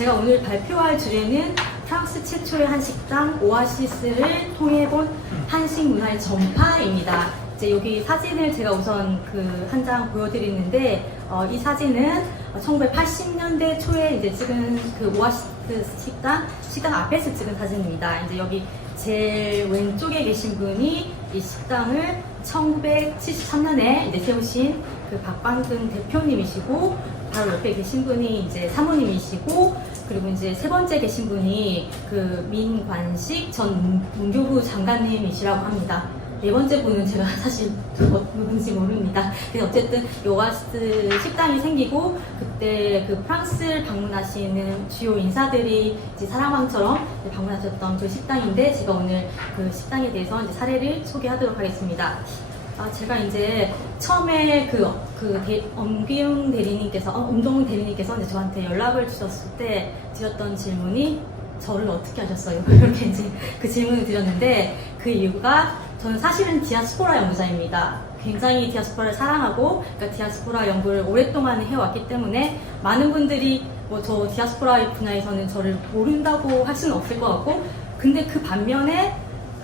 제가 오늘 발표할 주제는 프랑스 최초의 한식당 오아시스를 통해 본 한식 문화의 전파입니다. 이제 여기 사진을 제가 우선 그 한 장 보여드리는데, 이 사진은 1980년대 초에 이제 찍은 그 오아시스 식당 앞에서 찍은 사진입니다. 이제 여기 제일 왼쪽에 계신 분이 이 식당을 1973년에 이제 세우신 그 박광근 대표님이시고, 바로 옆에 계신 분이 이제 사모님이시고, 그리고 이제 세 번째 계신 분이 그 민관식 전 문교부 장관님이시라고 합니다. 네 번째 분은 제가 사실 누군지 모릅니다. 근데 어쨌든 오아시스 식당이 생기고, 그때 그 프랑스를 방문하시는 주요 인사들이 이제 사랑방처럼 방문하셨던 그 식당인데, 제가 오늘 그 식당에 대해서 이제 사례를 소개하도록 하겠습니다. 제가 이제 처음에 엄기웅 대리님께서 이제 저한테 연락을 주셨을 때 드렸던 질문이, 저를 어떻게 하셨어요? 이렇게 이제 그 질문을 드렸는데, 그 이유가 저는 사실은 디아스포라 연구자입니다. 굉장히 디아스포라를 사랑하고, 그러니까 디아스포라 연구를 오랫동안 해왔기 때문에 많은 분들이 뭐 저 디아스포라 분야에서는 저를 모른다고 할 수는 없을 것 같고, 근데 그 반면에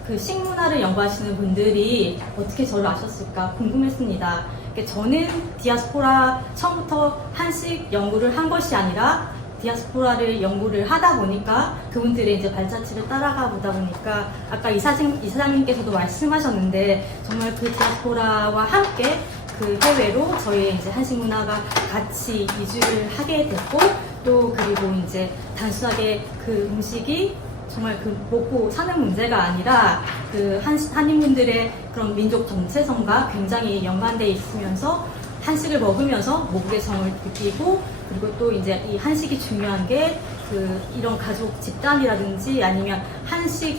그 식문화를 연구하시는 분들이 어떻게 저를 아셨을까 궁금했습니다. 그러니까 저는 디아스포라 처음부터 한식 연구를 한 것이 아니라 디아스포라를 연구를 하다 보니까 그분들의 이제 발자취를 따라가 보다 보니까, 아까 이사장님께서도 말씀하셨는데, 정말 그 디아스포라와 함께 그 해외로 저희의 이제 한식 문화가 같이 이주를 하게 됐고, 또 그리고 이제 단순하게 그 음식이 정말 그 먹고 사는 문제가 아니라 그 한인분들의 그런 민족 정체성과 굉장히 연관되어 있으면서 한식을 먹으면서 모국의 정을 느끼고, 그리고 또 이제 이 한식이 중요한 게 그 이런 가족 집단이라든지 아니면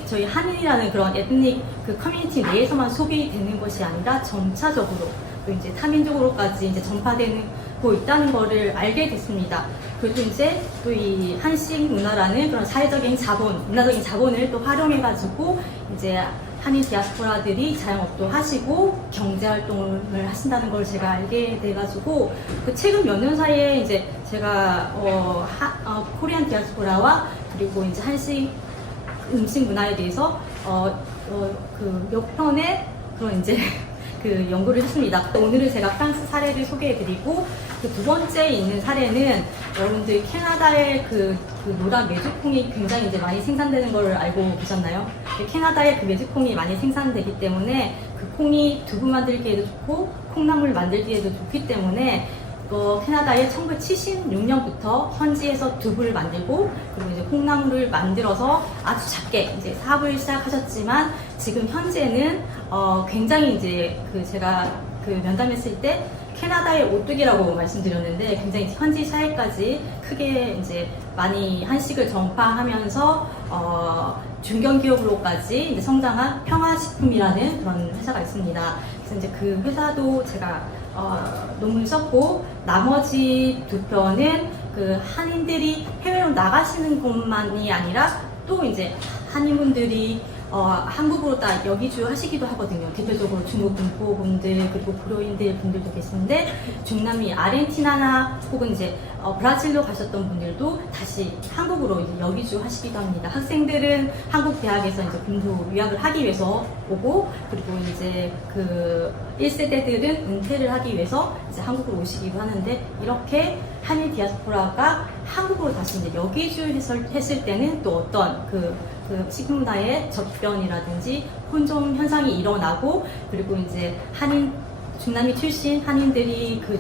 저희 한인이라는 그런 에트닉 그 커뮤니티 내에서만 소비되는 것이 아니라 점차적으로 또 이제 타민족으로까지 이제 전파되고 있다는 것을 알게 됐습니다. 그리고 이제 또 이 한식 문화라는 그런 문화적인 자본을 또 활용해가지고 이제 한인 디아스포라들이 자영업도 하시고 경제활동을 하신다는 걸 제가 알게 돼가지고, 그 최근 몇 년 사이에 이제 제가 코리안 디아스포라와 그리고 이제 한식 음식 문화에 대해서 그 몇 편의 그런 이제 그 연구를 했습니다. 오늘은 제가 프랑스 사례를 소개해드리고, 그 두 번째 있는 사례는 여러분들 캐나다의 그 노란 메주콩이 굉장히 이제 많이 생산되는 걸 알고 계셨나요? 캐나다에 그 메주콩이 많이 생산되기 때문에 그 콩이 두부 만들기에도 좋고 콩나물 만들기에도 좋기 때문에 캐나다에 1976년부터 현지에서 두부를 만들고, 그리고 이제 콩나물을 만들어서 아주 작게 이제 사업을 시작하셨지만, 지금 현재는 굉장히 이제 제가 면담했을 때 캐나다의 오뚜기라고 말씀드렸는데, 굉장히 현지 사회까지 크게 이제 많이 한식을 전파하면서 중견기업으로까지 이제 성장한 평화식품이라는 그런 회사가 있습니다. 그래서 이제 그 회사도 제가 논문을 썼고, 나머지 두 편은 그 한인들이 해외로 나가시는 것만이 아니라 또 이제 한인분들이 한국으로 다 여기주 하시기도 하거든요. 대표적으로 중국 분포분들, 그리고 불교인들 분들도 계신데, 중남미 아르헨티나나 혹은 이제 브라질로 가셨던 분들도 다시 한국으로 이제 여기주 하시기도 합니다. 학생들은 한국 대학에서 이제 공부 유학을 하기 위해서 오고, 그리고 이제 그 1세대들은 은퇴를 하기 위해서 이제 한국으로 오시기도 하는데, 이렇게 한인 디아스포라가 한국으로 다시 이제 여기주 했을 때는 또 어떤 그 식문화의 접변이라든지 혼종 현상이 일어나고, 그리고 이제 중남미 출신 한인들이 그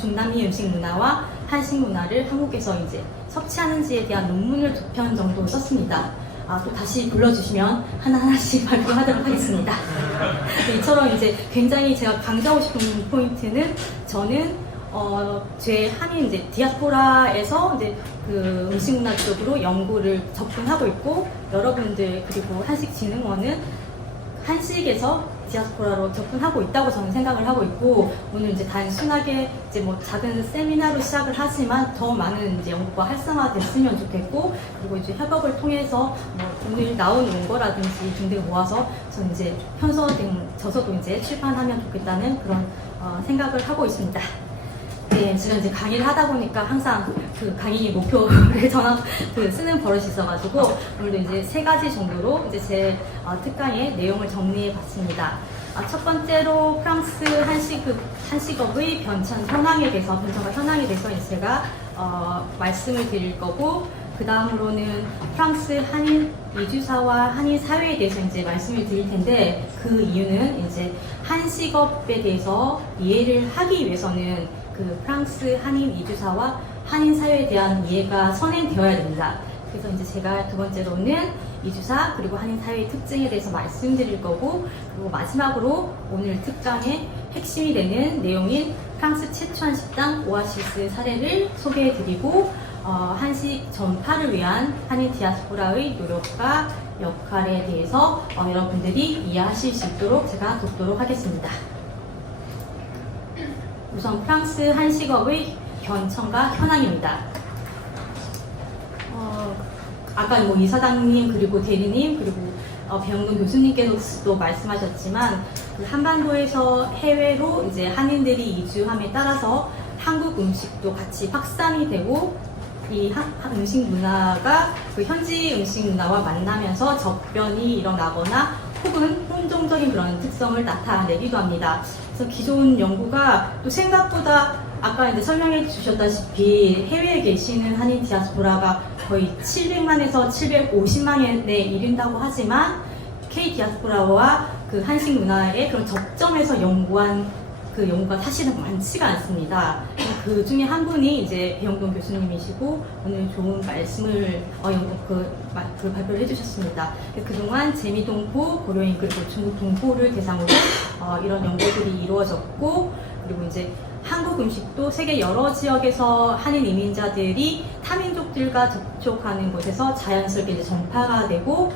중남미 음식 문화와 한식 문화를 한국에서 이제 섭취하는지에 대한 논문을 2편 정도 썼습니다. 또 다시 불러주시면 하나하나씩 발표하도록 하겠습니다. 이처럼 이제 굉장히 제가 강조하고 싶은 포인트는, 저는 제 한인 이제 디아스포라에서 이제 그 음식 문화 쪽으로 연구를 접근하고 있고, 여러분들 그리고 한식진흥원은 한식에서 디아스포라로 접근하고 있다고 저는 생각을 하고 있고, 오늘 이제 단순하게 이제 뭐 작은 세미나로 시작을 하지만 더 많은 이제 연구가 활성화됐으면 좋겠고, 그리고 이제 협업을 통해서 뭐 오늘 나온 원고라든지 등등 모아서 저는 이제 편서된 저서도 이제 출판하면 좋겠다는 그런 생각을 하고 있습니다. 네, 제가 이제 강의를 하다 보니까 항상 그 강의 목표를 쓰는 버릇이 있어가지고 오늘도 이제 3가지 정도로 이제 제 특강의 내용을 정리해 봤습니다. 첫 번째로 프랑스 한식업의 변천과 현황에 대해서 이제 제가 말씀을 드릴 거고, 그 다음으로는 프랑스 한인 이주사와 한인 사회에 대해서 이제 말씀을 드릴 텐데, 그 이유는 이제 한식업에 대해서 이해를 하기 위해서는 그 프랑스 한인 이주사와 한인 사회에 대한 이해가 선행되어야 됩니다. 그래서 이제 제가 두 번째로는 이주사 그리고 한인 사회의 특징에 대해서 말씀드릴 거고, 그리고 마지막으로 오늘 특강의 핵심이 되는 내용인 프랑스 최초 한식당 오아시스 사례를 소개해드리고, 한식 전파를 위한 한인 디아스포라의 노력과 역할에 대해서 여러분들이 이해하실 수 있도록 제가 돕도록 하겠습니다. 우선 프랑스 한식업의 변천과 현황입니다. 아까 뭐 이사장님 그리고 대리님 그리고 배영돈 교수님께서도 말씀하셨지만, 그 한반도에서 해외로 이제 한인들이 이주함에 따라서 한국 음식도 같이 확산이 되고, 이 음식 문화가 그 현지 음식 문화와 만나면서 접변이 일어나거나 혹은 혼종적인 그런 특성을 나타내기도 합니다. 그래서 기존 연구가 또 생각보다 아까 이제 설명해 주셨다시피 해외에 계시는 한인 디아스포라가 거의 700만에서 750만에 이른다고 하지만, K 디아스포라와 그 한식 문화의 그런 접점에서 연구한 그 연구가 사실은 많지가 않습니다. 그 중에 한 분이 이제 배영돈 교수님이시고 오늘 좋은 말씀을 발표를 해주셨습니다. 그동안 재미동포, 고려인 그리고 중국 동포를 대상으로 이런 연구들이 이루어졌고, 그리고 이제 한국 음식도 세계 여러 지역에서 한인 이민자들이 타민족들과 접촉하는 곳에서 자연스럽게 이제 전파가 되고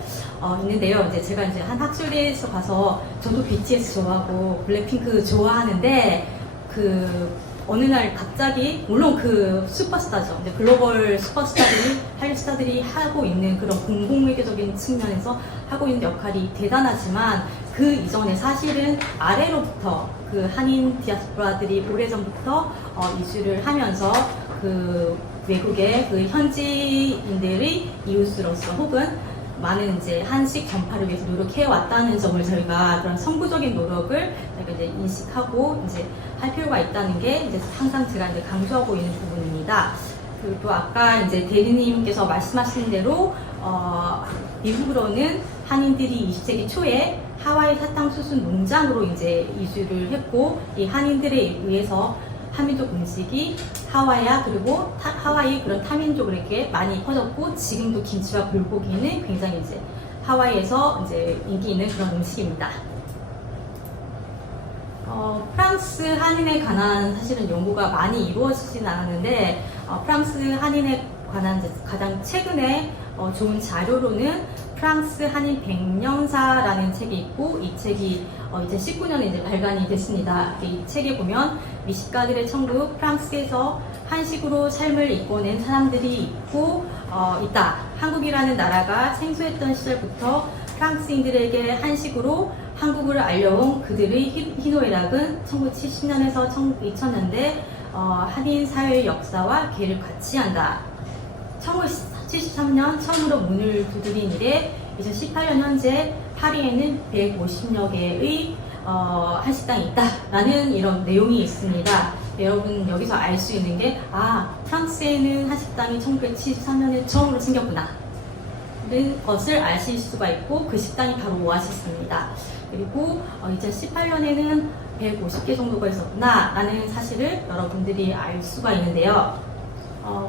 있는데요. 이제 제가 이제 한 학술대에서 가서, 저도 BTS 좋아하고 블랙핑크 좋아하는데, 그 어느 날 갑자기, 물론 그 슈퍼스타죠. 이제 글로벌 한류 스타들이 하고 있는 그런 공공외교적인 측면에서 하고 있는 역할이 대단하지만, 그 이전에 사실은 아래로부터 그 한인 디아스포라들이 오래전부터 이주를 하면서 그 외국의 그 현지인들의 이웃으로서 혹은 많은 이제 한식 전파를 위해서 노력해 왔다는 점을 저희가 그런 선구적인 노력을 저희가 이제 인식하고 이제 할 필요가 있다는 게 이제 항상 제가 이제 강조하고 있는 부분입니다. 그리고 또 아까 이제 대리님께서 말씀하신 대로 미국으로는 한인들이 20세기 초에 하와이 사탕수수 농장으로 이제 이주를 했고, 이 한인들에 의해서 한민족 음식이 그리고 하와이 그런 타민족에게 많이 퍼졌고, 지금도 김치와 불고기는 굉장히 이제 하와이에서 이제 인기 있는 그런 음식입니다. 프랑스 한인에 관한 사실은 연구가 많이 이루어지진 않았는데, 프랑스 한인에 관한 이제 가장 최근에 좋은 자료로는 프랑스 한인 100년사라는 책이 있고, 이 책이 2019년에 이제 발간이 됐습니다. 이 책에 보면 미식가들의 천국 프랑스에서 한식으로 삶을 이끌어낸 사람들이 있다. 한국이라는 나라가 생소했던 시절부터 프랑스인들에게 한식으로 한국을 알려온 그들의 희노애락은 1970년에서 2000년대 한인 사회의 역사와 개를 같이 한다. 1973년 처음으로 문을 두드린 이래 2018년 현재 파리에는 150여 개의 한식당이 있다라는 이런 내용이 있습니다. 여러분 여기서 알 수 있는 게, 프랑스에는 한식당이 1973년에 처음으로 생겼구나 라는 것을 아실 수가 있고, 그 식당이 바로 오아시스입니다. 그리고 2018년에는 150개 정도가 있었구나 라는 사실을 여러분들이 알 수가 있는데요.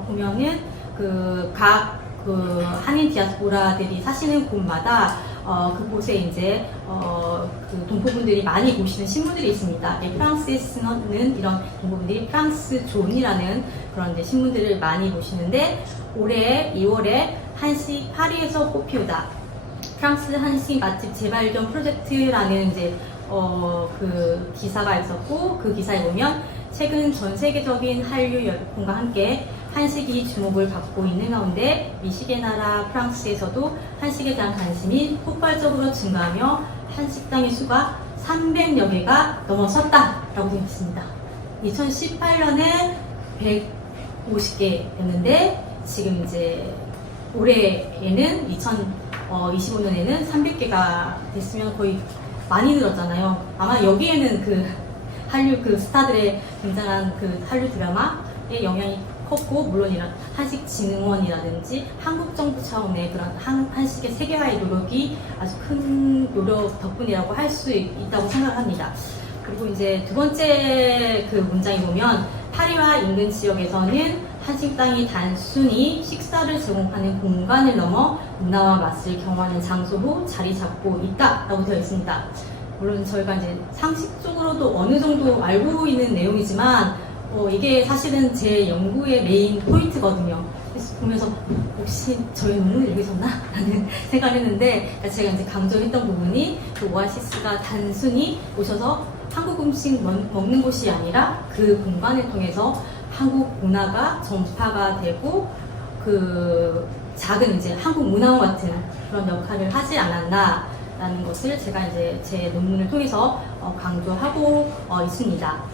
보면은 각 한인 디아스포라들이 사시는 곳마다 그곳에 이제 그 동포분들이 많이 보시는 신문들이 있습니다. 프랑스에서는 이런 동포분들이 프랑스 존이라는 그런 이제 신문들을 많이 보시는데, 올해 2월에 한식 파리에서 꽃피우다, 프랑스 한식 맛집 재발견 프로젝트라는 이제 그 기사가 있었고, 그 기사에 보면 최근 전 세계적인 한류 열풍과 함께 한식이 주목을 받고 있는 가운데 미식의 나라 프랑스에서도 한식에 대한 관심이 폭발적으로 증가하며 한식당의 수가 300여 개가 넘어섰다라고 되어 있습니다. 2018년에 150개였는데 지금 이제 올해에는 2025년에는 300개가 됐으면 거의 많이 늘었잖아요. 아마 여기에는 그 한류 그 스타들의 굉장한 그 한류 드라마의 영향이 컸고, 물론 이런 한식진흥원이라든지 한국 정부 차원의 그런 한식의 세계화의 노력이 아주 큰 노력 덕분이라고 할 수 있다고 생각합니다. 그리고 이제 두 번째 그 문장에 보면 파리와 인근 지역에서는 한식당이 단순히 식사를 제공하는 공간을 넘어 문화와 맛을 경험하는 장소로 자리 잡고 있다라고 되어 있습니다. 물론 저희가 이제 상식적으로도 어느 정도 알고 있는 내용이지만 이게 사실은 제 연구의 메인 포인트거든요. 그래서 보면서 혹시 저희 논문을 읽으셨나? 라는 생각을 했는데, 제가 이제 강조했던 부분이 그 오아시스가 단순히 오셔서 한국 음식 먹는 곳이 아니라 그 공간을 통해서 한국 문화가 전파가 되고 그 작은 이제 한국 문화원 같은 그런 역할을 하지 않았나라는 것을 제가 이제 제 논문을 통해서 강조하고 있습니다.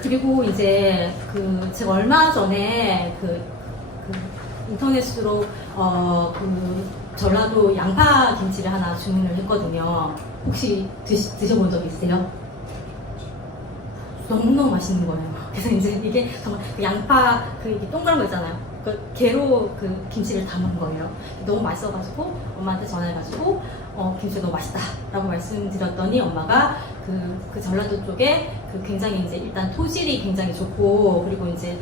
그리고 이제 그 제가 얼마 전에 그 인터넷으로 그 전라도 양파 김치를 하나 주문을 했거든요. 혹시 드셔본 적 있으세요? 너무너무 맛있는 거예요. 그래서 이제 이게 정말 양파 그 동그란 거 있잖아요. 그 게로 그 김치를 담은 거예요. 너무 맛있어가지고 엄마한테 전화해가지고 김치가 너무 맛있다라고 말씀드렸더니 엄마가 그 전라도 쪽에 그 굉장히 이제 일단 토질이 굉장히 좋고, 그리고 이제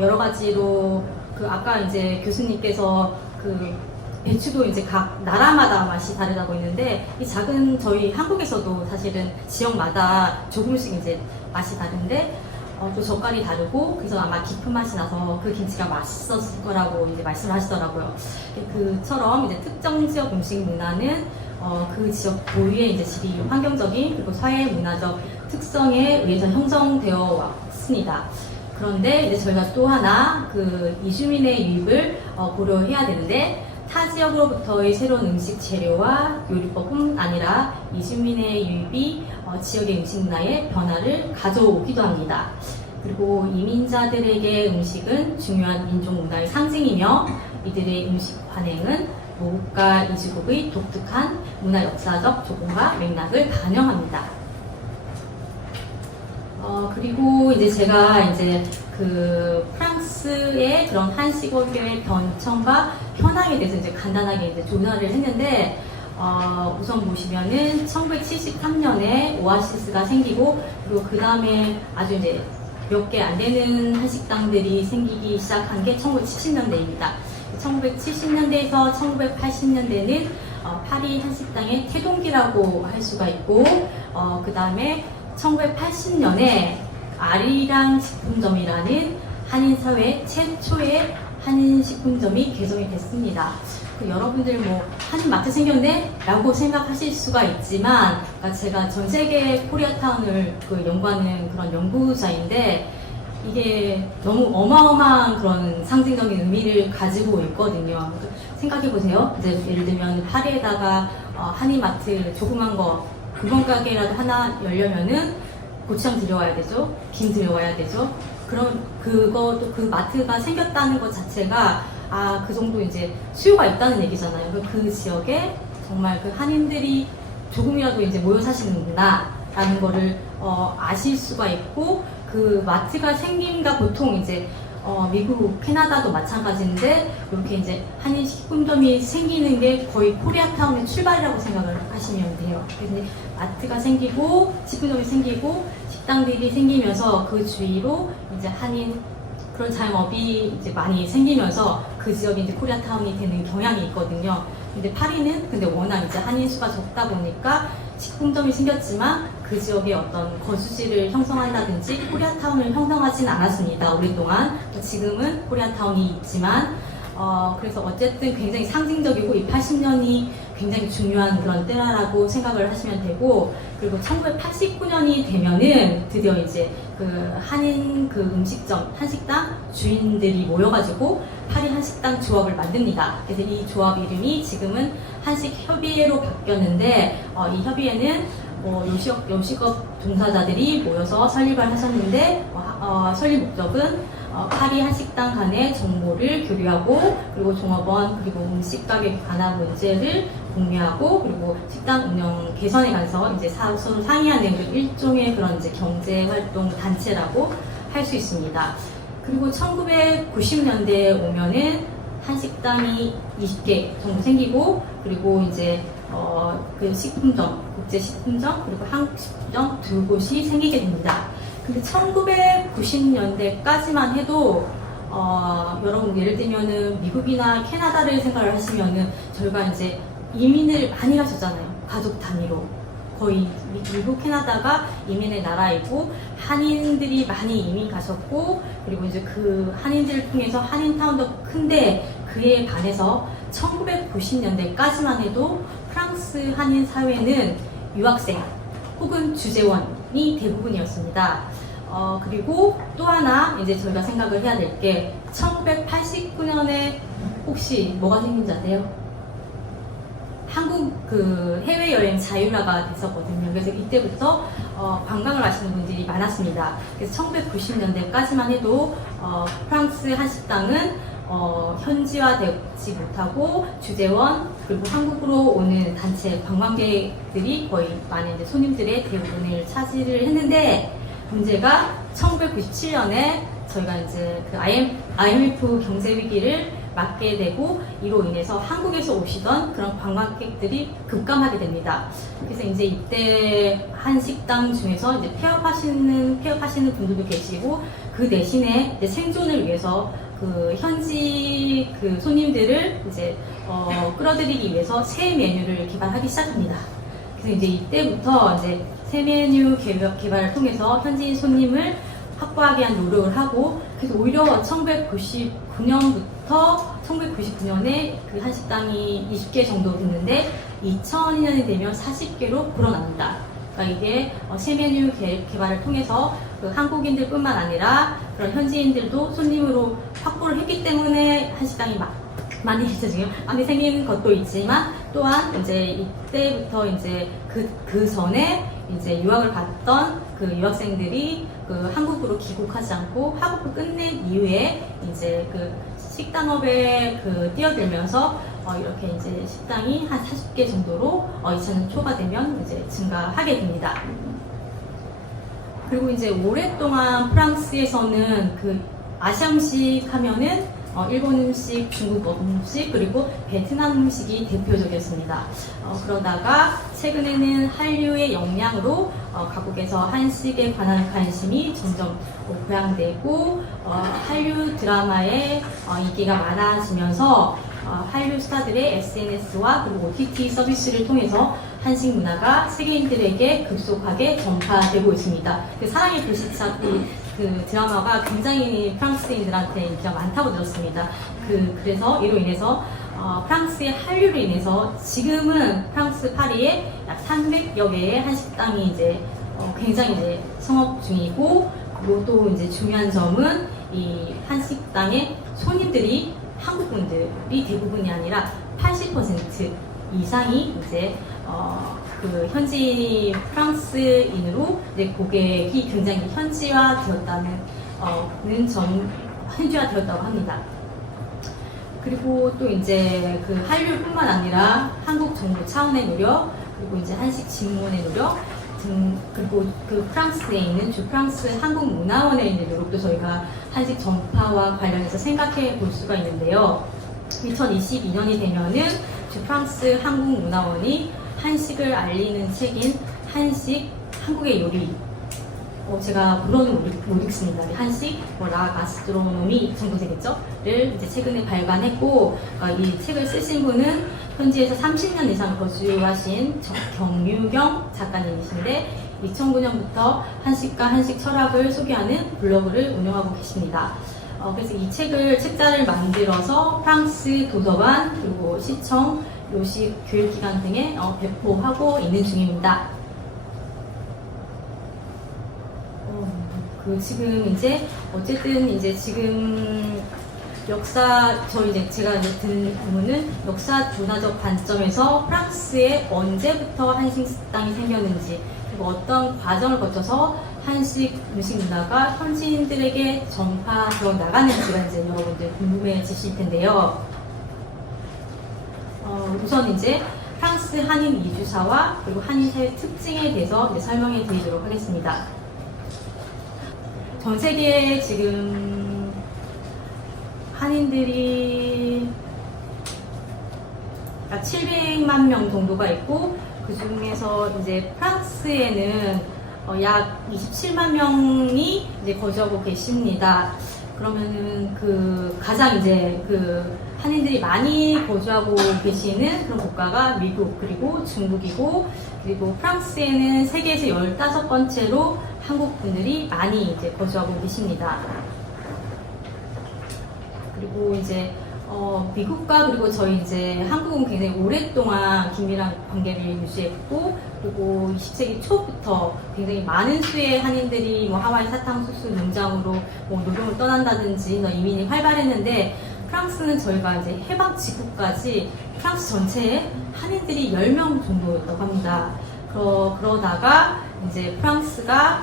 여러 가지로 그 아까 이제 교수님께서 그 배추도 이제 각 나라마다 맛이 다르다고 했는데, 이 작은 저희 한국에서도 사실은 지역마다 조금씩 이제 맛이 다른데 또 젓갈이 다르고, 그래서 아마 깊은 맛이 나서 그 김치가 맛있었을 거라고 이제 말씀을 하시더라고요. 그처럼 이제 특정 지역 음식 문화는 그 지역 고유의 이제 지리 환경적인 그리고 사회 문화적 특성에 의해서 형성되어 왔습니다. 그런데 이제 저희가 또 하나 그 이주민의 유입을 고려해야 되는데, 타 지역으로부터의 새로운 음식 재료와 요리법뿐 아니라 이주민의 유입이 지역의 음식 문화에 변화를 가져오기도 합니다. 그리고 이민자들에게 음식은 중요한 민족 문화의 상징이며 이들의 음식 관행은 모국과 이주국의 독특한 문화 역사적 조건과 맥락을 반영합니다. 그리고 이제 제가 이제 그 프랑스의 그런 한식업계의 변천과 현황에 대해서 이제 간단하게 이제 조사를 했는데, 우선 보시면은 1973년에 오아시스가 생기고, 그리고 그 다음에 아주 이제 몇 개 안 되는 한식당들이 생기기 시작한 게 1970년대입니다. 1970년대에서 1980년대는 파리 한식당의 태동기라고 할 수가 있고, 그 다음에 1980년에 아리랑 식품점이라는 한인사회 최초의 한인식품점이 개점이 됐습니다. 여러분들 뭐 한인마트 생겼네? 라고 생각하실 수가 있지만, 그러니까 제가 전 세계 코리아타운을 연구하는 그런 연구자인데, 이게 너무 어마어마한 그런 상징적인 의미를 가지고 있거든요. 생각해보세요. 이제 예를 들면 파리에다가 한인마트 조그만 거 구멍 가게라도 하나 열려면은 고추장 들여와야 되죠. 김 들여와야 되죠. 그럼 그것도 그 마트가 생겼다는 것 자체가 그 정도 이제 수요가 있다는 얘기잖아요. 그 지역에 정말 그 한인들이 조금이라도 이제 모여 사시는구나 라는 거를 아실 수가 있고, 그 마트가 생긴가 보통 이제 미국, 캐나다도 마찬가지인데, 이렇게 이제 한인 식품점이 생기는 게 거의 코리아타운의 출발이라고 생각을 하시면 돼요. 그래서 마트가 생기고, 식품점이 생기고, 식당들이 생기면서 그 주위로 이제 한인 그런 자영업이 이제 많이 생기면서 그 지역이 이제 코리아타운이 되는 경향이 있거든요. 근데 파리는 근데 워낙 이제 한인 수가 적다 보니까 식품점이 생겼지만 그 지역에 어떤 거주지를 형성한다든지 코리아타운을 형성하진 않았습니다. 오랫동안. 지금은 코리아타운이 있지만 그래서 어쨌든 굉장히 상징적이고 이 80년이 굉장히 중요한 그런 때라고 생각을 하시면 되고, 그리고 1989년이 되면은 드디어 이제 그 한인 그 음식점, 한식당 주인들이 모여가지고 파리 한식당 조합을 만듭니다. 그래서 이 조합 이름이 지금은 한식협의회로 바뀌었는데, 이 협의회는 요식업 종사자들이 모여서 설립을 하셨는데 설립 목적은 파리 한식당 간의 정보를 교류하고 그리고 종업원 그리고 음식 가격에 관한 문제를 공유하고 그리고 식당 운영 개선에 관해서 이제 서로 상의하는 일종의 그런 이제 경제 활동 단체라고 할 수 있습니다. 그리고 1990년대에 오면은 한식당이 20개 정도 생기고 그리고 이제 그 식품점, 국제식품점 그리고 한국식품점 두 곳이 생기게 됩니다. 근데 1990년대까지만 해도 여러분 예를 들면은 미국이나 캐나다를 생각을 하시면은 저희가 이제 이민을 많이 가셨잖아요. 가족 단위로. 거의 미국, 캐나다가 이민의 나라이고 한인들이 많이 이민 가셨고 그리고 이제 그 한인들을 통해서 한인타운도 큰데 그에 반해서 1990년대까지만 해도 프랑스 한인 사회는 유학생 혹은 주재원이 대부분이었습니다. 그리고 또 하나 이제 저희가 생각을 해야 될 게 1989년에 혹시 뭐가 생긴지 아세요? 한국 그 해외여행 자율화가 됐었거든요. 그래서 이때부터 관광을 하시는 분들이 많았습니다. 그래서 1990년대까지만 해도 프랑스 한식당은 현지화되지 못하고 주재원 그리고 한국으로 오는 단체 관광객들이 거의 많은 이제 손님들의 대부분을 차지를 했는데 문제가 1997년에 저희가 이제 그 IMF 경제 위기를 맞게 되고 이로 인해서 한국에서 오시던 그런 관광객들이 급감하게 됩니다. 그래서 이제 이때 한식당 중에서 이제 폐업하시는 분들도 계시고 그 대신에 이제 생존을 위해서 그 현지 그 손님들을 이제 끌어들이기 위해서 새 메뉴를 개발하기 시작합니다. 그래서 이제 이때부터 이제 새 메뉴 개발을 통해서 현지 손님을 확보하기 위한 노력을 하고 그래서 오히려 1999년에 그 한식당이 20개 정도 됐는데 2002년이 되면 40개로 불어납니다. 그러니까 이게 새 메뉴 개발을 통해서 그 한국인들뿐만 아니라 그런 현지인들도 손님으로 확보를 했기 때문에 한식당이 많이 생긴 것도 있지만 또한 이제 이때부터 이제 그 전에 이제 유학을 갔던 그 유학생들이 그 한국으로 귀국하지 않고 학업을 끝낸 이후에 이제 그 식당업에 그 뛰어들면서 이렇게 이제 식당이 한 40개 정도로 2000년 초가 되면 이제 증가하게 됩니다. 그리고 이제 오랫동안 프랑스에서는 그 아시아 음식 하면은 일본 음식, 중국 음식, 그리고 베트남 음식이 대표적이었습니다. 그러다가 최근에는 한류의 영향으로 각국에서 한식에 관한 관심이 점점 보양되고 한류 드라마의 인기가 많아지면서 한류 스타들의 SNS와 그리고 OTT 서비스를 통해서 한식 문화가 세계인들에게 급속하게 전파되고 있습니다. 사랑의 불시착 그 드라마가 굉장히 프랑스인들한테 인기가 많다고 들었습니다. 그래서 이로 인해서 프랑스의 한류로 인해서 지금은 프랑스 파리에 약 300여 개의 한식당이 이제 굉장히 이제 성업 중이고 그리고 또 이제 중요한 점은 이 한식당의 손님들이 한국 분들이 대부분이 아니라 80% 이상이 이제 그 현지 프랑스인으로 이제 고객이 굉장히 현지화되었다고 합니다. 그리고 또 이제 그 한류뿐만 아니라 한국 정부 차원의 노력, 그리고 이제 한식 직원의 노력, 그리고 그 프랑스에 있는 주 프랑스 한국문화원의 있는 노력도 저희가 한식 전파와 관련해서 생각해 볼 수가 있는데요. 2022년이 되면은 주 프랑스 한국문화원이 한식을 알리는 책인 한식 한국의 요리 제가 물어는 못 읽습니다. 한식, 라 가스트로노미 정도 되겠죠?를 이제 최근에 발간했고 이 책을 쓰신 분은 현지에서 30년 이상 거주하신 경유경 작가님이신데 2009년부터 한식과 한식 철학을 소개하는 블로그를 운영하고 계십니다. 그래서 이 책자를 만들어서 프랑스 도서관 그리고 시청, 요식 교육기관 등에 배포하고 있는 중입니다. 지금 이제 어쨌든 이제 지금 제가 이제 든 의문은 역사 문화적 관점에서 프랑스에 언제부터 한식 식당이 생겼는지, 그리고 어떤 과정을 거쳐서 한식 음식 문화가 현지인들에게 전파되어 나가는지가 이제 여러분들 궁금해지실 텐데요. 우선 이제 프랑스 한인 이주사와 그리고 한인 사회 특징에 대해서 이제 설명해 드리도록 하겠습니다. 전 세계에 지금 한인들이 약 700만 명 정도가 있고, 그 중에서 이제 프랑스에는 약 27만 명이 이제 거주하고 계십니다. 그러면은 가장 이제 한인들이 많이 거주하고 계시는 그런 국가가 미국, 그리고 중국이고, 그리고 프랑스에는 세계에서 15번째로 한국 분들이 많이 이제 거주하고 계십니다. 그리고 이제 미국과 그리고 저희 이제 한국은 굉장히 오랫동안 긴밀한 관계를 유지했고, 그리고 20세기 초부터 굉장히 많은 수의 한인들이 하와이 사탕수수 농장으로 노동을 떠난다든지 이민이 활발했는데, 프랑스는 저희가 이제 해방 직후까지 프랑스 전체에 한인들이 10명 정도였다고 합니다. 그러다가 이제 프랑스가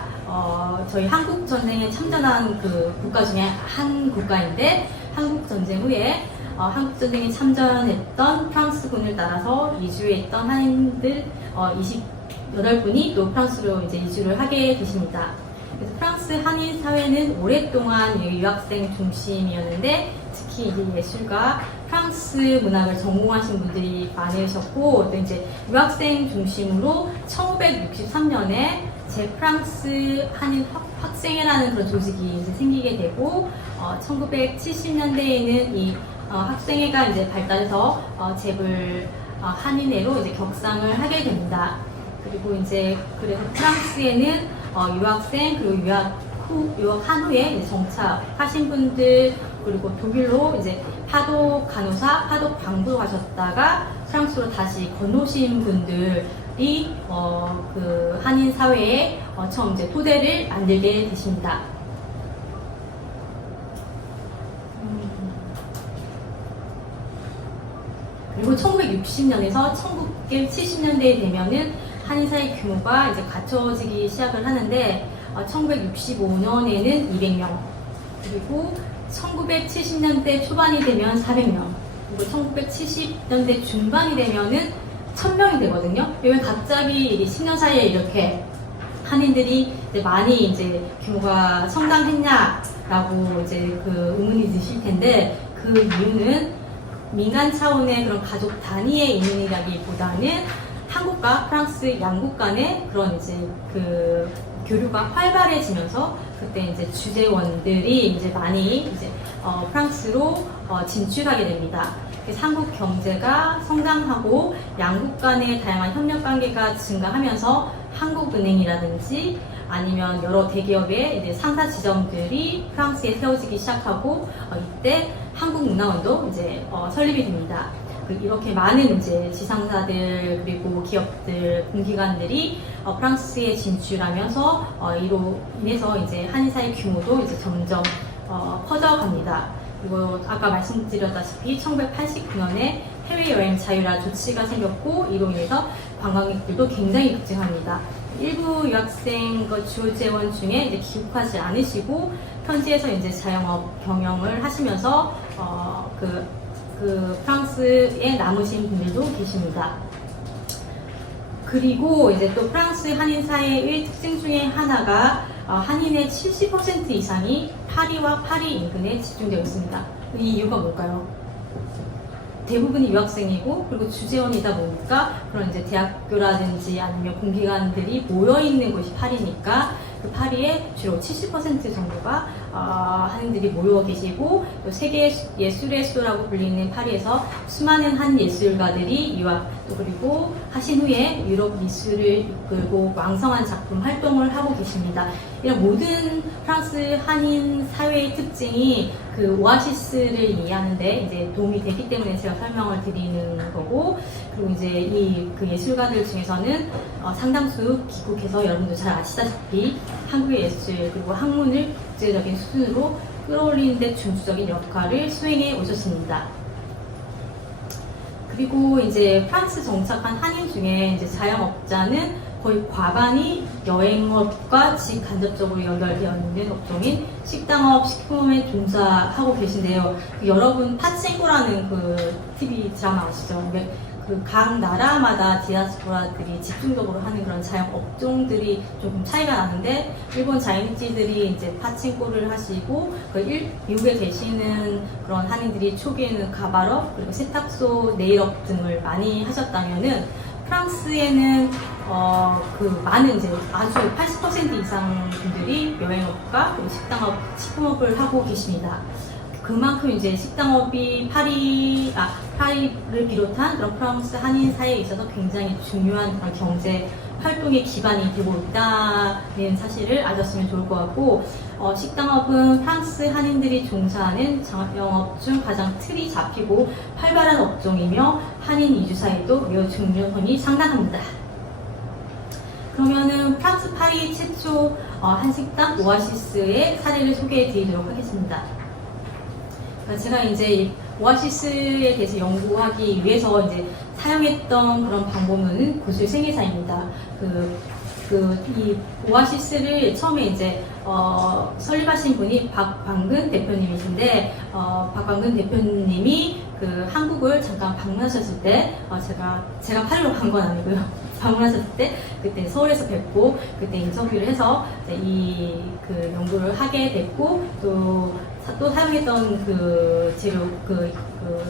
저희 한국 전쟁에 참전한 국가 중에 한 국가인데, 한국 전쟁 후에 한국 전쟁에 참전했던 프랑스군을 따라서 이주했던 한인들 28분이 또 프랑스로 이제 이주를 하게 되십니다. 그래서 프랑스 한인 사회는 오랫동안 유학생 중심이었는데, 특히 이제 예술가, 프랑스 문학을 전공하신 분들이 많으셨고, 또 이제 유학생 중심으로 1963년에 제 프랑스 한인 학생회라는 그런 조직이 이제 생기게 되고, 1970년대에는 이 학생회가 이제 발달해서 제불 한인회로 이제 격상을 하게 됩니다. 그리고 이제 그래서 프랑스에는 유학생, 그리고 유학한 후에 이제 정착하신 분들, 그리고 독일로 이제 파독 간호사, 파독 광부로 가셨다가 프랑스로 다시 건너오신 분들이 한인 사회에 처음 이제 토대를 만들게 되십니다. 그리고 1960년에서 1970년대에 되면은 한인 사회 규모가 이제 갖춰지기 시작을 하는데, 1965년에는 200명, 그리고 1970년대 초반이 되면 400명, 그리고 1970년대 중반이 되면은 1000명이 되거든요. 왜 갑자기 10년 사이에 이렇게 한인들이 이제 많이 이제 규모가 성장했냐라고 이제 의문이 드실 텐데, 그 이유는 민간 차원의 그런 가족 단위의 이민이라기보다는 한국과 프랑스 양국 간의 그런 이제 교류가 활발해지면서, 그때 이제 주재원들이 이제 많이 이제 프랑스로 진출하게 됩니다. 그래서 한국 경제가 성장하고 양국 간의 다양한 협력 관계가 증가하면서 한국은행이라든지 아니면 여러 대기업의 이제 상사 지점들이 프랑스에 세워지기 시작하고, 이때 한국문화원도 이제 설립이 됩니다. 이렇게 많은 이제 지상사들, 그리고 기업들, 공기관들이 프랑스에 진출하면서 이로 인해서 이제 한인사회 규모도 이제 점점 퍼져갑니다. 그리고 아까 말씀드렸다시피 1989년에 해외여행 자유화 조치가 생겼고, 이로 인해서 관광객들도 굉장히 급증합니다. 일부 유학생 주재원 중에 이제 귀국하지 않으시고 현지에서 이제 자영업 경영을 하시면서 프랑스에 남으신 분들도 계십니다. 그리고 이제 또 프랑스 한인 사회의 특징 중에 하나가 한인의 70% 이상이 파리와 파리 인근에 집중되어 있습니다. 이 이유가 뭘까요? 대부분이 유학생이고, 그리고 주재원이다 보니까 그런 이제 대학교라든지 아니면 공기관들이 모여 있는 곳이 파리니까, 그 파리에 주로 70% 정도가 한인들이 모여 계시고, 또 세계 예술의 수도라고 불리는 파리에서 수많은 한 예술가들이 유학, 또 그리고 하신 후에 유럽 미술을 이끌고 왕성한 작품 활동을 하고 계십니다. 이런 모든 프랑스 한인 사회의 특징이 오아시스를 이해하는데 이제 도움이 되기 때문에 제가 설명을 드리는 거고, 그리고 이제 이 예술가들 중에서는 상당수 귀국해서 여러분도 잘 아시다시피 한국의 예술 그리고 학문을 국제적인 수준으로 끌어올리는 데 중추적인 역할을 수행해 오셨습니다. 그리고 이제 프랑스 정착한 한인 중에 이제 자영업자는 거의 과반이 여행업과 직간접적으로 연결되어 있는 업종인 식당업, 식품업에 종사하고 계신데요. 여러분 파친코라는 그 TV 드라마 아시죠? 그 각 나라마다 디아스포라들이 집중적으로 하는 그런 자영 업종들이 조금 차이가 나는데, 일본 자영업자들이 이제 파친코를 하시고, 미국에 계시는 그런 한인들이 초기에는 가발업, 그리고 세탁소, 네일업 등을 많이 하셨다면은, 프랑스에는 그 많은 이제 아주 80% 이상 분들이 여행업과 그리고 식당업, 식품업을 하고 계십니다. 그만큼 이제 식당업이 파리를 비롯한 그런 프랑스 한인 사회에 있어서 굉장히 중요한 그런 경제 활동의 기반이 되고 있다는 사실을 아셨으면 좋을 것 같고, 식당업은 프랑스 한인들이 종사하는 자영업 중 가장 틀이 잡히고 활발한 업종이며 한인 이주 사회도 매우 중요성이 상당합니다. 그러면은 프랑스 파리 최초 한식당 오아시스의 사례를 소개해 드리도록 하겠습니다. 제가 이제 오아시스에 대해서 연구하기 위해서 이제 사용했던 그런 방법은 구술 생애사입니다. 이 오아시스를 처음에 이제 설립하신 분이 박광근 대표님이신데, 박광근 대표님이 그 한국을 잠깐 방문하셨을 때, 제가 파리로 간 건 아니고요. 방문하셨을 때 그때 서울에서 뵙고 그때 인터뷰를 해서 그 연구를 하게 됐고, 또 사용했던 그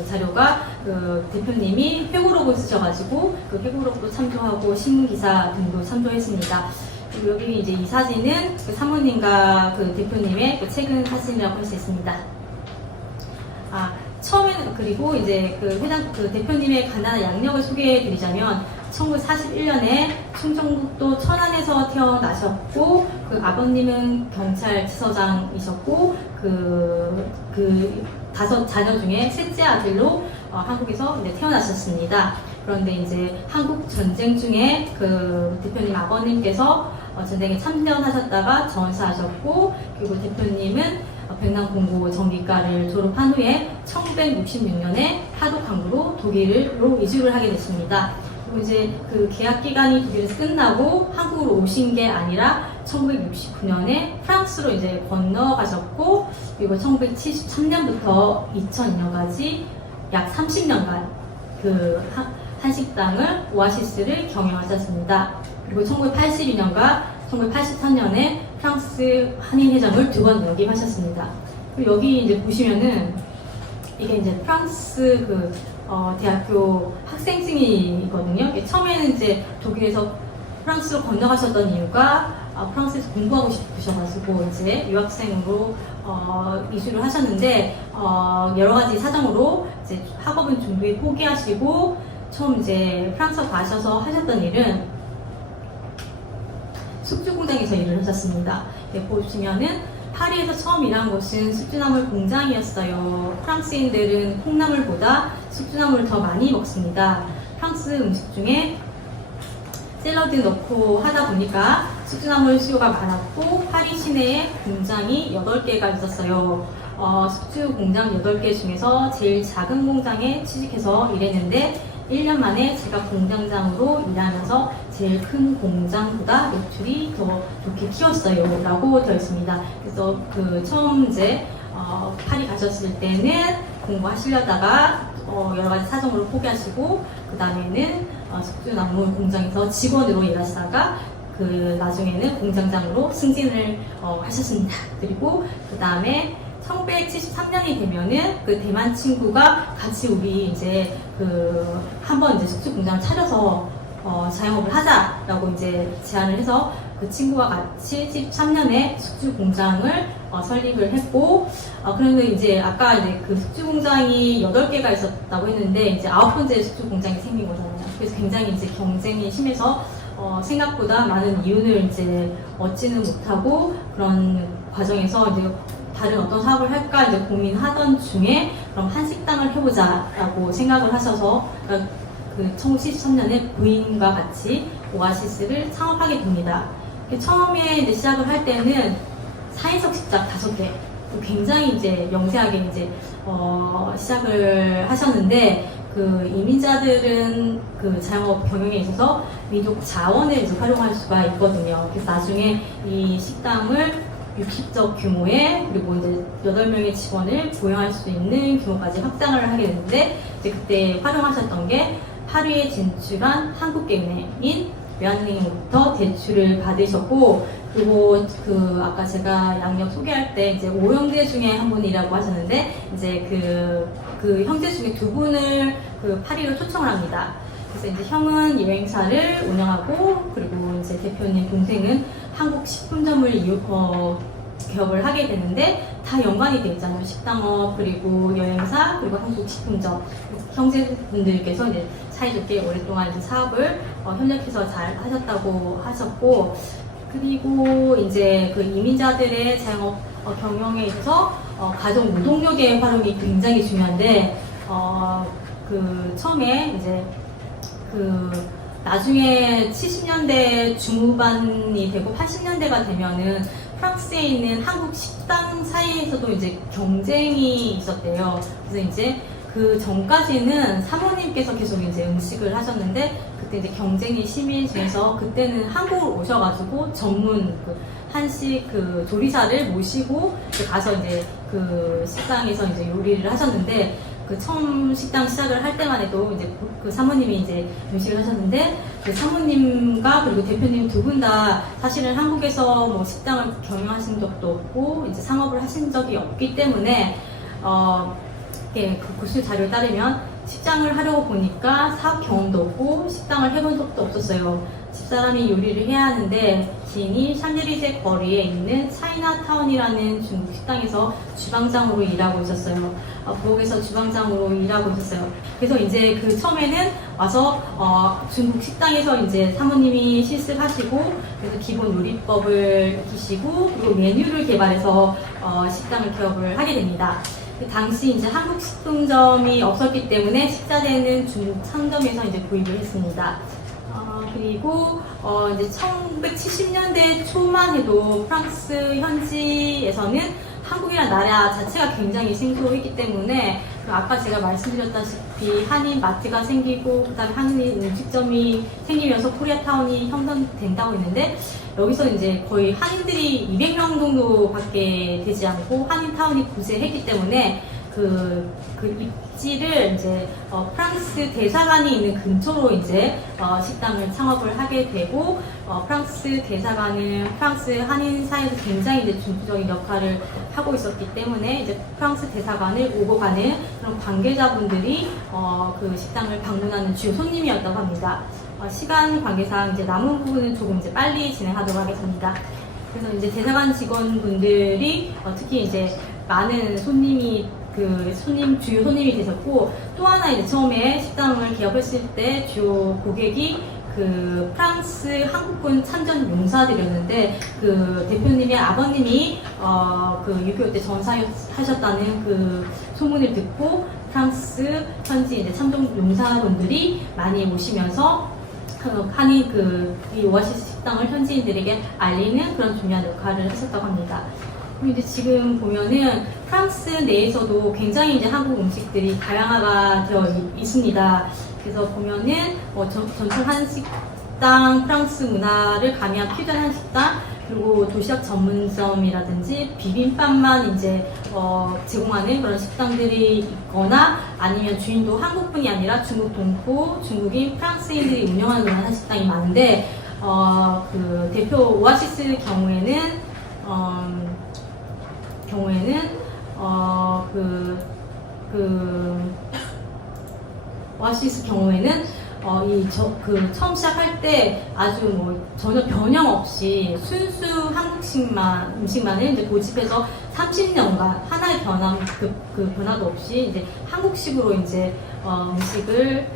자료가 그 대표님이 회고록을 쓰셔가지고 그 회고록도 참조하고 신문기사 등도 참조했습니다. 그리고 여기 이제 이 사진은 그 사모님과 그 대표님의 그 최근 사진이라고 할 수 있습니다. 처음에는, 그리고 이제 그 대표님의 간단한 양력을 소개해 드리자면, 1941년에 충청북도 천안에서 태어나셨고, 그 아버님은 경찰지서장이셨고, 그 5 자녀 중에 셋째 아들로 한국에서 이제 태어나셨습니다. 그런데 이제 한국 전쟁 중에 그 대표님 아버님께서 전쟁에 참전하셨다가 전사하셨고, 그리고 대표님은 백남공고 정기과를 졸업한 후에 1966년에 하독항구로 독일로 이주를 하게 됐습니다. 그리고 이제 그 계약 기간이 독일에서 끝나고 한국으로 오신 게 아니라 1969년에 프랑스로 이제 건너가셨고, 그리고 1973년부터 2002년까지 약 30년간 그 한식당을 오아시스를 경영하셨습니다. 그리고 1982년과 1983년에 프랑스 한인회장을 2번 역임하셨습니다. 그리고 여기 이제 보시면은 이게 이제 프랑스 대학교 학생증이거든요. 처음에는 이제 독일에서 프랑스로 건너가셨던 이유가 프랑스에서 공부하고 싶으셔가지고 이제 유학생으로 이주를 하셨는데, 여러 가지 사정으로 이제 학업은 중도에 포기하시고 처음 이제 프랑스 가셔서 하셨던 일은 숙주 공장에서 일을 하셨습니다. 보시면은 파리에서 처음 일한 곳은 숙주나물 공장이었어요. 프랑스인들은 콩나물보다 숙주나물을 더 많이 먹습니다. 프랑스 음식 중에 샐러드 넣고 하다 보니까 숙주나물 수요가 많았고, 파리 시내에 공장이 8개가 있었어요. 숙주 공장 8개 중에서 제일 작은 공장에 취직해서 일했는데, 1년 만에 제가 공장장으로 일하면서 제일 큰 공장보다 매출이 더 좋게 키웠어요 라고 되어 있습니다. 그래서 처음 이제 파리 가셨을 때는 공부하시려다가 여러 가지 사정으로 포기하시고, 그 다음에는 숙주나물 공장에서 직원으로 일하시다가 나중에는 공장장으로 승진을 하셨습니다. 그리고 그 다음에 1973년이 되면은 그 대만 친구가 같이 우리 이제 한번 이제 숙주 공장을 차려서 자영업을 하자라고 이제 제안을 해서 그 친구와 같이 73년에 숙주 공장을 설립을 했고, 그런데 이제 아까 이제 그 숙주 공장이 8개가 있었다고 했는데 이제 9번째 숙주 공장이 생긴 거잖아요. 그래서 굉장히 이제 경쟁이 심해서 생각보다 많은 이윤을 이제 얻지는 못하고, 그런 과정에서 이제 다른 어떤 사업을 할까 이제 고민하던 중에 그럼 한식당을 해보자라고 생각을 하셔서 1973년에 부인과 같이 오아시스를 창업하게 됩니다. 처음에 이제 시작을 할 때는 4인석 식당 5개, 굉장히 이제 영세하게 이제 시작을 하셨는데, 그 이민자들은 그 자영업 경영에 있어서 민족 자원을 이제 활용할 수가 있거든요. 그래서 나중에 이 식당을 60적 규모의, 그리고 이제 8명의 직원을 고용할 수 있는 규모까지 확장을 하게 됐는데, 이제 그때 활용하셨던 게 파리에 진출한 한국은행인 외환은행으로부터 대출을 받으셨고, 그리고 그 아까 제가 양력 소개할 때 이제 5형제 중에 한 분이라고 하셨는데, 이제 그 형제 중에 2분을 그 파리로 초청을 합니다. 그래서 이제 형은 여행사를 운영하고, 그리고 이제 대표님 동생은 한국 식품점을 개업을 하게 되는데, 다 연관이 돼 있잖아요. 식당업, 그리고 여행사, 그리고 한국 식품점. 형제분들께서 이제 사이좋게 오랫동안 이제 사업을 협력해서 잘 하셨다고 하셨고, 그리고 이제 그 이민자들의 자영업 경영에 있어서 가정 노동력의 활용이 굉장히 중요한데, 그 처음에 이제 그 나중에 70년대 중후반이 되고 80년대가 되면은 프랑스에 있는 한국 식당 사이에서도 이제 경쟁이 있었대요. 그래서 이제 그 전까지는 사모님께서 계속 이제 음식을 하셨는데, 그때 이제 경쟁이 심해지면서 그때는 한국을 오셔가지고 전문 그 한식 그 조리사를 모시고 가서 이제 그 식당에서 이제 요리를 하셨는데, 그 처음 식당 시작을 할 때만 해도 이제 그 사모님이 이제 음식을 하셨는데, 그 사모님과 그리고 대표님 2분 다 사실은 한국에서 뭐 식당을 경영하신 적도 없고 이제 상업을 하신 적이 없기 때문에 그 교수 자료에 따르면 식당을 하려고 보니까 사업 경험도 없고 식당을 해본 적도 없었어요. 집사람이 요리를 해야 하는데 지인이 샹젤리제 거리에 있는 차이나타운이라는 중국 식당에서 주방장으로 일하고 있었어요. 부엌에서 주방장으로 일하고 있었어요. 그래서 이제 그 처음에는 와서 중국 식당에서 이제 사모님이 실습하시고, 그래서 기본 요리법을 익히시고, 그리고 메뉴를 개발해서 식당을 개업을 하게 됩니다. 그 당시 이제 한국 식품점이 없었기 때문에 식자재는 중국 상점에서 이제 구입을 했습니다. 그리고 이제 1970년대 초만 해도 프랑스 현지에서는 한국이라는 나라 자체가 굉장히 생소했기 때문에, 그 아까 제가 말씀드렸다시피 한인 마트가 생기고, 그다음에 한인 음식점이 생기면서 코리아타운이 형성된다고 했는데, 여기서 이제 거의 한인들이 200명 정도밖에 되지 않고 한인타운이 부재했기 때문에 그 입지를 이제 프랑스 대사관이 있는 근처로 이제 식당을 창업을 하게 되고, 프랑스 대사관은 프랑스 한인 사회에서 굉장히 이제 중추적인 역할을 하고 있었기 때문에 이제 프랑스 대사관을 오고 가는 그런 관계자분들이 그 식당을 방문하는 주요 손님이었다고 합니다. 시간 관계상 이제 남은 부분은 조금 이제 빨리 진행하도록 하겠습니다. 그래서 이제 대사관 직원분들이 특히 이제 많은 손님이 주요 손님이 되셨고, 또 하나 이제 처음에 식당을 개업했을 때 주요 고객이 그 프랑스 한국군 참전 용사들이었는데, 그 대표님의 아버님이 그 6.25 때 전사하셨다는 그 소문을 듣고 프랑스 현지 이제 참전 용사분들이 많이 오시면서 한인 이 오아시스 식당을 현지인들에게 알리는 그런 중요한 역할을 했었다고 합니다. 그리고 이제 지금 보면은 프랑스 내에서도 굉장히 이제 한국 음식들이 다양화가 되어 있습니다. 그래서 보면은 전통 한식당, 프랑스 문화를 가미한 퓨전 한식당, 그리고 도시락 전문점이라든지 비빔밥만 이제 제공하는 그런 식당들이 있거나, 아니면 주인도 한국분이 아니라 중국 동포, 중국인, 프랑스인들이 운영하는 그런 한식당이 많은데, 그 대표 오아시스 경우에는 오아시스 경우에는 처음 시작할 때 아주 전혀 변형 없이 순수 한국식만, 음식만을 이제 고집해서 30년간 하나의 변화도 없이 이제 한국식으로 이제 음식을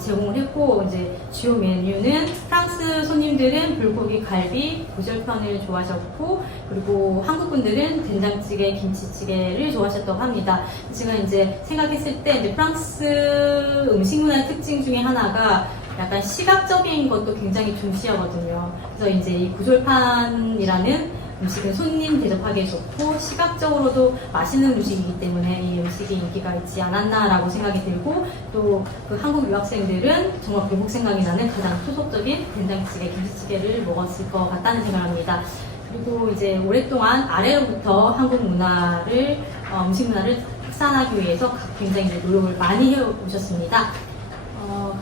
제공을 했고, 이제 주요 메뉴는 프랑스 손님들은 불고기, 갈비, 고절편을 좋아하셨고, 그리고 한국 분들은 된장찌개, 김치찌개를 좋아하셨다고 합니다. 제가 이제 생각했을 때 이제 프랑스 음식 문화의 특징 중에 하나가 약간 시각적인 것도 굉장히 중시하거든요. 그래서 이제 이 구절판이라는 음식은 손님 대접하기에 좋고 시각적으로도 맛있는 음식이기 때문에 이 음식이 인기가 있지 않았나라고 생각이 들고 또 그 한국 유학생들은 정말 교복 생각이 나는 가장 토속적인 된장찌개, 김치찌개를 먹었을 것 같다는 생각을 합니다. 그리고 이제 오랫동안 아래로부터 한국 문화를 음식 문화를 확산하기 위해서 굉장히 이제 노력을 많이 해오셨습니다.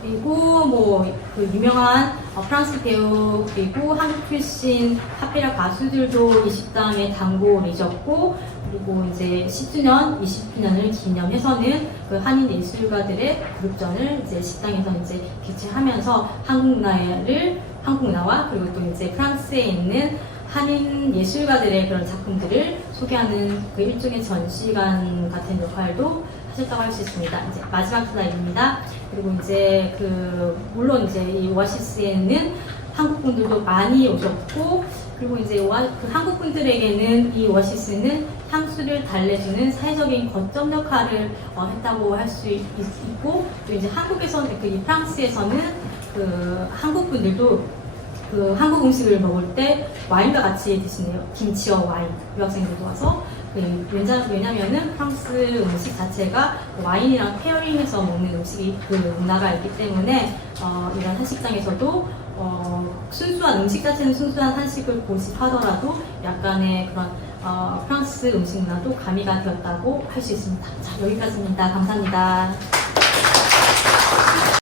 그리고 뭐 그 유명한 프랑스 배우 그리고 한국 출신 팝페라 가수들도 이 식당에 단골이셨고 그리고 이제 10주년, 20주년을 기념해서는 그 한인 예술가들의 그룹전을 이제 식당에서 이제 개최하면서 한국 문화와 그리고 또 이제 프랑스에 있는 한인 예술가들의 그런 작품들을 소개하는 그 일종의 전시관 같은 역할도 하셨다고 할 수 있습니다. 이제 마지막 슬라이드입니다. 그리고 이제 물론 이제 이 오아시스에는 한국 분들도 많이 오셨고 그리고 이제 그 한국 분들에게는 이 오아시스는 향수를 달래주는 사회적인 거점 역할을 했다고 할 수 있고 또 이제 한국에서는 이 프랑스에서는 그 한국 분들도 그 한국 음식을 먹을 때 와인과 같이 드시네요. 김치와 와인. 유학생들도 와서. 왜냐면은 프랑스 음식 자체가 와인이랑 페어링해서 먹는 음식이 그 문화가 있기 때문에 이런 한식장에서도 순수한 음식 자체는 순수한 한식을 고집하더라도 약간의 그런 프랑스 음식 문화도 가미가 되었다고 할 수 있습니다. 자, 여기까지입니다. 감사합니다.